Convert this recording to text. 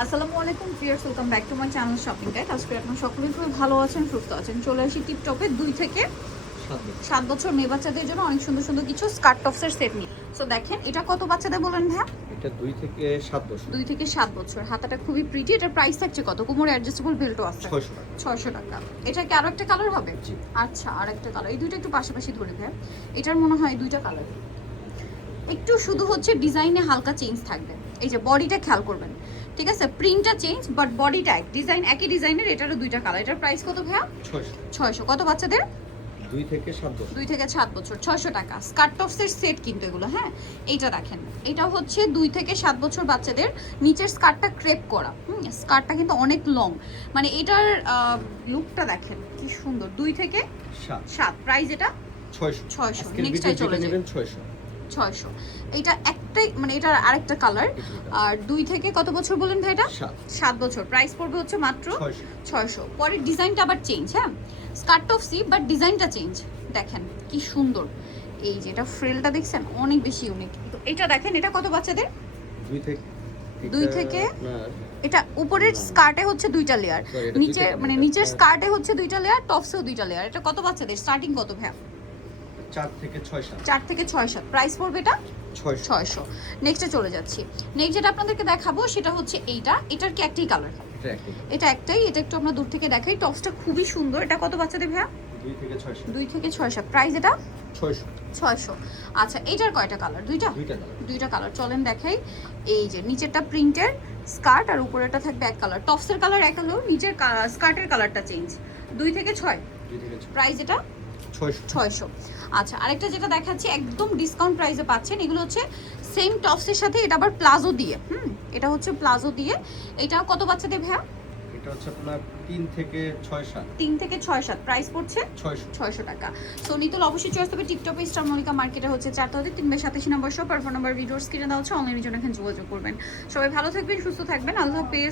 আসসালামু আলাইকুম viewers, welcome back to my channel shopping guide. আজকে আপনারা সকলেই খুব ভালো আছেন, সুস্থ আছেন। চলে আসি টিপটপে 2 থেকে 7 বছর মেয়ে বাচ্চাদের জন্য অনেক সুন্দর সুন্দর কিছু স্কার্ট টপসের সেট নিয়ে। সো দেখেন, এটা কত বাচ্চাদের বলেন ভাইয়া? এটা 2 থেকে 7 বছর। 2 থেকে 7 বছর। হাতাটা খুবই প্রিটি। এটার প্রাইস থাকছে কত? কোমরে অ্যাডজাস্টেবল বেল্টও আছে। 600 টাকা। 600 টাকা। এটা কি আরো একটা কালার হবে? জি। আচ্ছা, আরেকটা কালার। এই দুইটা একটু পাশাপাশি ধরে ভাইয়া। এটার মনে হয় দুইটা কালার। একটু শুধু হচ্ছে ডিজাইনে হালকা চেঞ্জ থাকবে। এই যে বডিটা খেয়াল করবেন, ঠিক আছে? প্রিন্টটা চেঞ্জ বাট বডিটা এক ডিজাইন, একই ডিজাইনের। এটারও দুইটা কালার। এটার প্রাইস কত ভাইয়া? 600। কত বাচ্চাদের? 2 থেকে 7 বছর। 2 থেকে 7 বছর। 600 টাকা। স্কার্ট টপসের সেট কিন্তু এগুলো। হ্যাঁ, এইটা দেখেন, এটা হচ্ছে 2 থেকে 7 বছর বাচ্চাদের। নিচের স্কার্টটা ক্রেপ করা। স্কার্টটা কিন্তু অনেক লং, মানে এটার লুকটা দেখেন কি সুন্দর। 2 থেকে 7। প্রাইস এটা 600। নেক্সটটাই চলে যাবেন। 600। এটা একটাই, মানে এটার আরেকটা কালার। আর 2 থেকে কত বছর বলেন ভাই? এটা 7 বছর। প্রাইস পড়বে হচ্ছে মাত্র 600। পরের ডিজাইনটা আবার চেঞ্জ। হ্যাঁ, স্কার্ট অফ সি বাট ডিজাইনটা চেঞ্জ। দেখেন কি সুন্দর। এই যে এটা ফ্রিলটা দেখছেন, অনেক বেশি ইউনিক। তো এটা দেখেন, এটা কত বাচ্চাদের? 2 থেকে এটা উপরের স্কার্টে হচ্ছে 2টা লেয়ার, নিচে মানে নিচের স্কার্টে হচ্ছে 2টা লেয়ার, টপসেও 2টা লেয়ার। এটা কত বাচ্চাদের? স্টার্টিং কত ভাই? 4 থেকে 6 7। 4 থেকে 6 7। প্রাইস পড়বে এটা 600। নেক্সটে চলে যাচ্ছি। নেক্সট যেটা আপনাদেরকে দেখাবো সেটা হচ্ছে এইটা। এটার কি একটাই কালার? এটা একটাই। এটা একটু আমরা দূর থেকে দেখাই। টপসটা খুবই সুন্দর। এটা কত বাচ্চাদের ভাইয়া? 2 থেকে 6 7। 2 থেকে 6 7। প্রাইস এটা 600। আচ্ছা, এটার কয়টা কালার? দুইটা কালার। দুইটা কালার। চলেন দেখাই। এই যে নিচেরটা প্রিন্টের স্কার্ট আর উপরেরটা থাকবে এক কালার। টপসের কালার এক হলেও নিচের স্কার্টের কালারটা চেঞ্জ। 2 থেকে 6। প্রাইস এটা 600। আচ্ছা, আরেকটা যেটা দেখাচ্ছি একদম ডিসকাউন্ট প্রাইসে পাচ্ছেন। এগুলো হচ্ছে সেম টপসের সাথে, এটা আবার প্লাজো দিয়ে। এটা হচ্ছে প্লাজো দিয়ে। এটা কত বাচ্চাদের ভাইয়া? এটা হচ্ছে আপনার 3 থেকে 6 7। 3 থেকে 6 7। প্রাইস পড়ছে 600 টাকা। সো নিতুল অবশ্যই চয়েস হবে টিকটপে। স্টার মনিকা মার্কেটে হচ্ছে 4/3/87 নম্বর শপ আর ফোন নাম্বার ভিডিওস কিনে দেওয়া হচ্ছে। অনলাইনের জন্য এখানে যোগাযোগ করবেন। সবাই ভালো থাকবেন, সুস্থ থাকবেন। আল্লাহ হাফেজ।